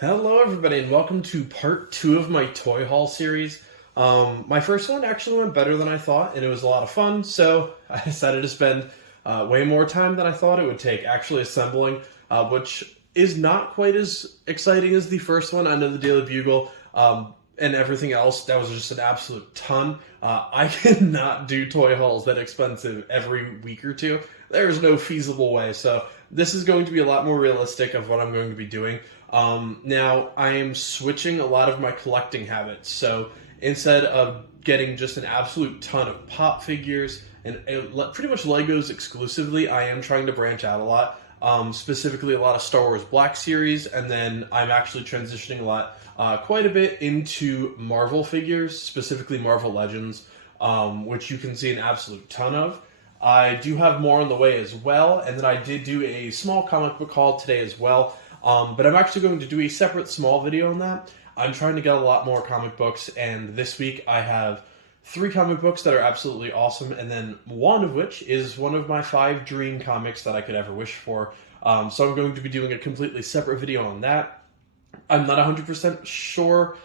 Hello, everybody, and welcome to part two of my toy haul series. My first one actually went better than I thought, and it was a lot of fun, so I decided to spend way more time than I thought it would take actually assembling, which is not quite as exciting as the first one. I know the Daily Bugle and everything else, that was just an absolute ton. I cannot do toy hauls that expensive every week or two. There's no feasible way, so this is going to be a lot more realistic of what I'm going to be doing. Now, I am switching a lot of my collecting habits. So instead of getting just an absolute ton of pop figures and pretty much Legos exclusively, I am trying to branch out a lot. Specifically, a lot of Star Wars Black Series, and then I'm actually transitioning a lot, quite a bit into Marvel figures, specifically Marvel Legends, which you can see an absolute ton of. I do have more on the way as well, and then I did do a small comic book haul today as well. But I'm actually going to do a separate small video on that. I'm trying to get a lot more comic books, and this week I have 3 comic books that are absolutely awesome, and then one of which is one of my 5 dream comics that I could ever wish for. So I'm going to be doing a completely separate video on that. I'm not 100% sure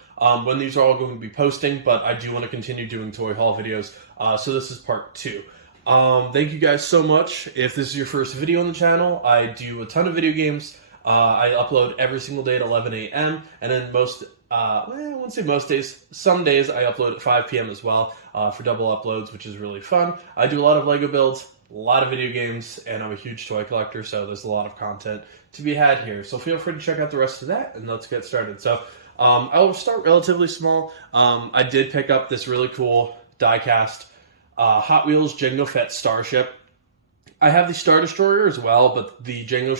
when these are all going to be posting, but I do want to continue doing toy haul videos, so this is part 2. Thank you guys so much. If this is your first video on the channel, I do a ton of video games. I upload every single day at 11 a.m. and then I wouldn't say most days, some days I upload at 5 p.m. as well for double uploads, which is really fun. I do a lot of Lego builds, a lot of video games, and I'm a huge toy collector, so there's a lot of content to be had here. So feel free to check out the rest of that, and let's get started. So I'll start relatively small. I did pick up this really cool die-cast Hot Wheels Jango Fett Starship. I have the Star Destroyer as well, but the Jango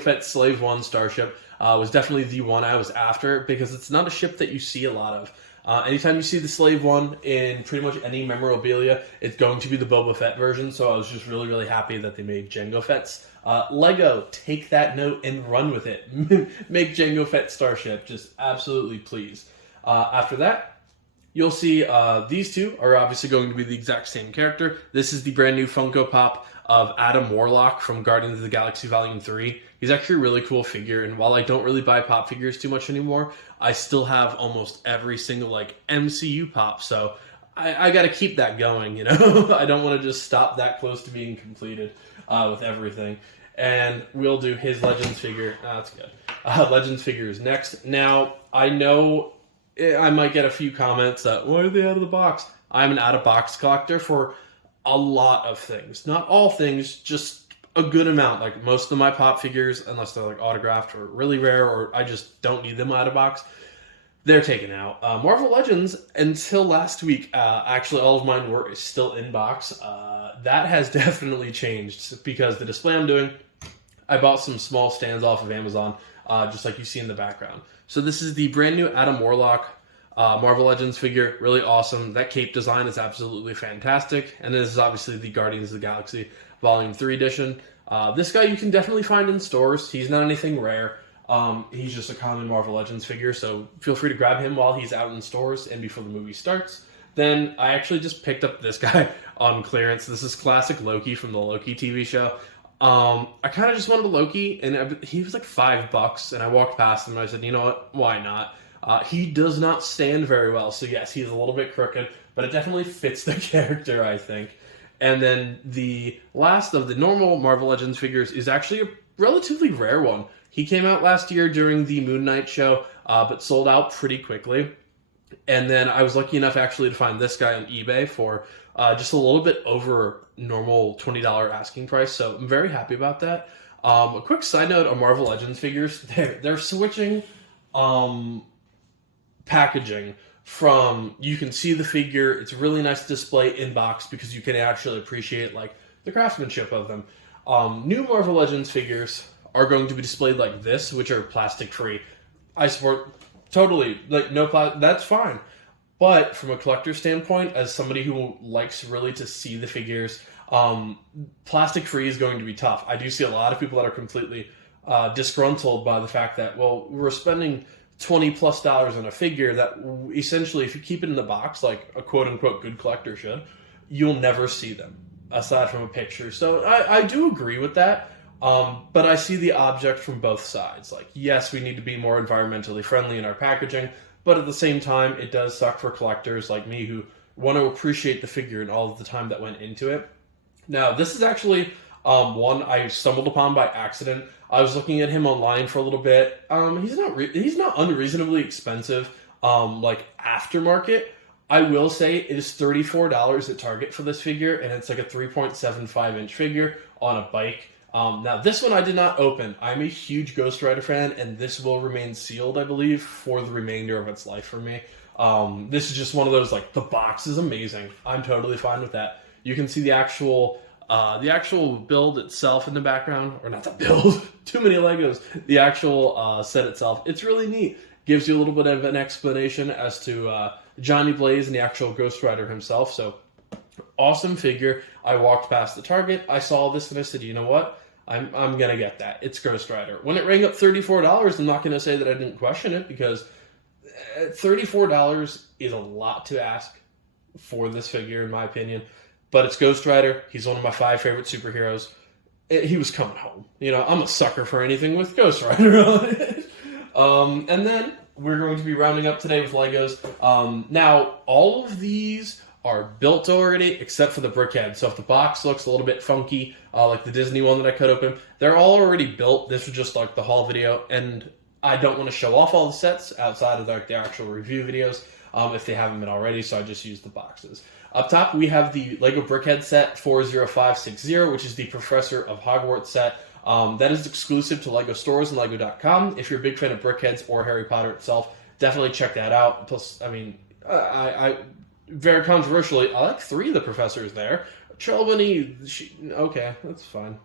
Fett Slave 1 Starship was definitely the one I was after, because it's not a ship that you see a lot of. Anytime you see the Slave 1 in pretty much any memorabilia, it's going to be the Boba Fett version, so I was just really, really happy that they made Jango Fett's. Lego, take that note and run with it. Make Jango Fett Starship, just absolutely please. After that, you'll see these two are obviously going to be the exact same character. This is the brand new Funko Pop of Adam Warlock from Guardians of the Galaxy Volume 3. He's actually a really cool figure, and while I don't really buy pop figures too much anymore, I still have almost every single MCU pop, so I gotta keep that going, you know? I don't want to just stop that close to being completed with everything. And we'll do his Legends figure. That's good. Legends figure is next. Now, I know I might get a few comments that, why are they out of the box? I'm an out-of-box collector for a lot of things. Not all things, just a good amount. Like most of my pop figures, unless they're autographed or really rare, or I just don't need them out of box, they're taken out. Marvel Legends, until last week, actually all of mine were still in box. That has definitely changed because the display I'm doing, I bought some small stands off of Amazon, just like you see in the background. So this is the brand new Adam Warlock Marvel Legends figure, really awesome. That cape design is absolutely fantastic. And this is obviously the Guardians of the Galaxy Volume 3 edition. This guy you can definitely find in stores. He's not anything rare. He's just a common Marvel Legends figure, so feel free to grab him while he's out in stores and before the movie starts. Then I actually just picked up this guy on clearance. This is classic Loki from the Loki TV show. I kind of just wanted a Loki, and he was like $5, and I walked past him and I said, you know what, why not? He does not stand very well, so yes, he's a little bit crooked, but it definitely fits the character, I think. And then the last of the normal Marvel Legends figures is actually a relatively rare one. He came out last year during the Moon Knight show, but sold out pretty quickly. And then I was lucky enough actually to find this guy on eBay for just a little bit over normal $20 asking price, so I'm very happy about that. A quick side note on Marvel Legends figures, they're switching packaging from, you can see the figure, it's really nice to display in box because you can actually appreciate the craftsmanship of them. New Marvel Legends figures are going to be displayed like this, which are plastic free. I support totally, no plastic, that's fine. But from a collector standpoint, as somebody who likes really to see the figures, plastic free is going to be tough. I do see a lot of people that are completely disgruntled by the fact that, well, we're spending $20+ on a figure that essentially, if you keep it in the box like a quote-unquote good collector should, you'll never see them aside from a picture. So I do agree with that. But I see the object from both sides. Like, yes, we need to be more environmentally friendly in our packaging, but at the same time, it does suck for collectors like me who want to appreciate the figure and all of the time that went into it. Now, this is actually one I stumbled upon by accident. I was looking at him online for a little bit. He's not unreasonably expensive, like aftermarket. I will say it is $34 at Target for this figure, and it's like a 3.75-inch figure on a bike. Now, this one I did not open. I'm a huge Ghost Rider fan, and this will remain sealed, I believe, for the remainder of its life for me. This is just one of those, like, the box is amazing. I'm totally fine with that. You can see the actual build itself in the background, or not the build, too many Legos, the actual set itself. It's really neat. Gives you a little bit of an explanation as to Johnny Blaze and the actual Ghost Rider himself. So, awesome figure. I walked past the Target, I saw this, and I said, you know what? I'm going to get that. It's Ghost Rider. When it rang up $34, I'm not going to say that I didn't question it, because $34 is a lot to ask for this figure, in my opinion. But it's Ghost Rider. He's one of my 5 favorite superheroes. He was coming home. You know, I'm a sucker for anything with Ghost Rider on it. And then we're going to be rounding up today with Legos. Now, all of these are built already, except for the brickhead. So if the box looks a little bit funky, like the Disney one that I cut open, they're all already built. This was just like the haul video, and I don't want to show off all the sets outside of like the actual review videos if they haven't been already, so I just used the boxes. Up top, we have the Lego Brickhead set 40560, which is the Professor of Hogwarts set. That is exclusive to Lego stores and Lego.com. If you're a big fan of Brickheads or Harry Potter itself, definitely check that out. Plus, I mean, I very controversially, I like 3 of the professors there. Trelawney, okay, that's fine.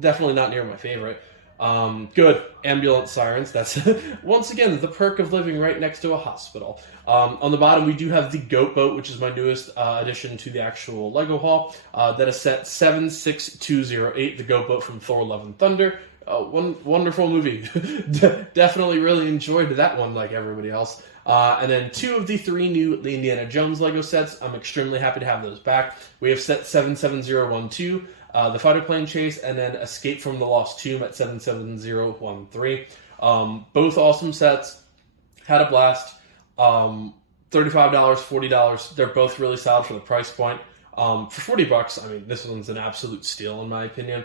Definitely not near my favorite. Good. Ambulance sirens. That's, once again, the perk of living right next to a hospital. On the bottom, we do have the Goat Boat, which is my newest addition to the actual Lego haul. That is set 76208, the Goat Boat from Thor Love and Thunder. Wonderful movie. Definitely really enjoyed that one like everybody else. And then 2 of the 3 new Indiana Jones Lego sets. I'm extremely happy to have those back. We have set 77012, the Fighter Plane Chase, and then Escape from the Lost Tomb at 77013. Both awesome sets. Had a blast. $35, $40. They're both really solid for the price point. For $40, I mean, this one's an absolute steal in my opinion.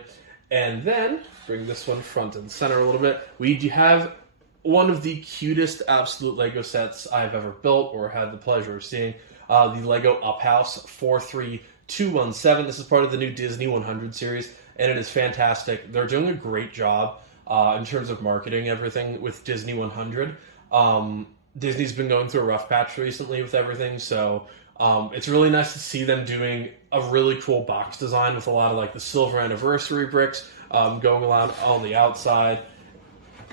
And then, bring this one front and center a little bit. We do have one of the cutest absolute Lego sets I've ever built or had the pleasure of seeing. The Lego Up House 43217. This is part of the new Disney 100 series, and it is fantastic. They're doing a great job in terms of marketing everything with Disney 100. Disney's been going through a rough patch recently with everything, so it's really nice to see them doing a really cool box design with a lot of like the silver anniversary bricks going around on the outside.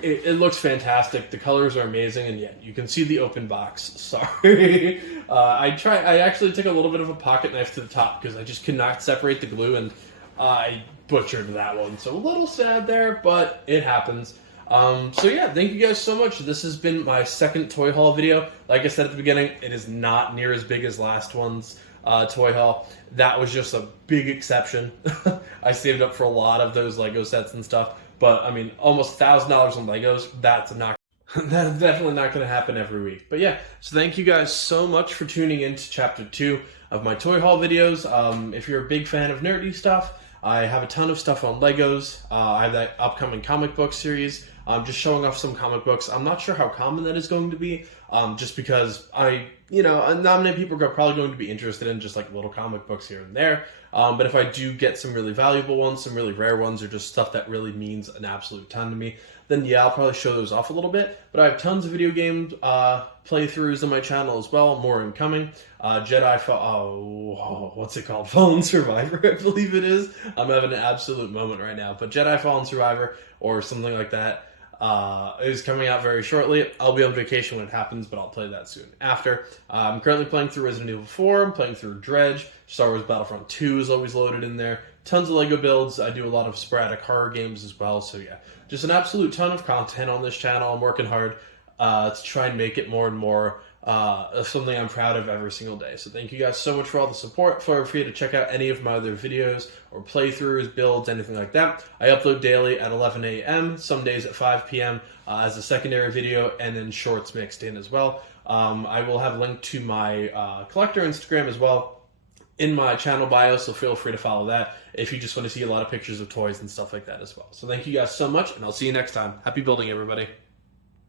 It looks fantastic. The colors are amazing, and yet you can see the open box. Sorry. I actually took a little bit of a pocket knife to the top because I just could not separate the glue, and I butchered that one. So a little sad there, but it happens. So yeah, thank you guys so much. This has been my second toy haul video. Like I said at the beginning, it is not near as big as last one's toy haul. That was just a big exception. I saved up for a lot of those Lego sets and stuff. But, I mean, almost $1,000 on Legos, that's definitely not going to happen every week. But yeah, so thank you guys so much for tuning in to Chapter 2 of my toy haul videos. If you're a big fan of nerdy stuff, I have a ton of stuff on Legos. I have that upcoming comic book series. I'm just showing off some comic books. I'm not sure how common that is going to be, just because not many people are probably going to be interested in just like little comic books here and there. But if I do get some really valuable ones, some really rare ones, or just stuff that really means an absolute ton to me, then yeah, I'll probably show those off a little bit. But I have tons of video game playthroughs on my channel as well, more incoming. What's it called? Fallen Survivor, I believe it is. I'm having an absolute moment right now. But Jedi Fallen Survivor, or something like that, is coming out very shortly. I'll be on vacation when it happens, but I'll play that soon after. I'm currently playing through Resident Evil 4, I'm playing through Dredge, Star Wars Battlefront 2 is always loaded in there, tons of Lego builds, I do a lot of sporadic horror games as well, so yeah, just an absolute ton of content on this channel. I'm working hard to try and make it more and more something I'm proud of every single day. So thank you guys so much for all the support. Feel free to check out any of my other videos or playthroughs, builds, anything like that. I upload daily at 11 a.m., some days at 5 p.m. As a secondary video, and then shorts mixed in as well. I will have a link to my collector Instagram as well in my channel bio, so feel free to follow that if you just want to see a lot of pictures of toys and stuff like that as well. So thank you guys so much, and I'll see you next time. Happy building, everybody.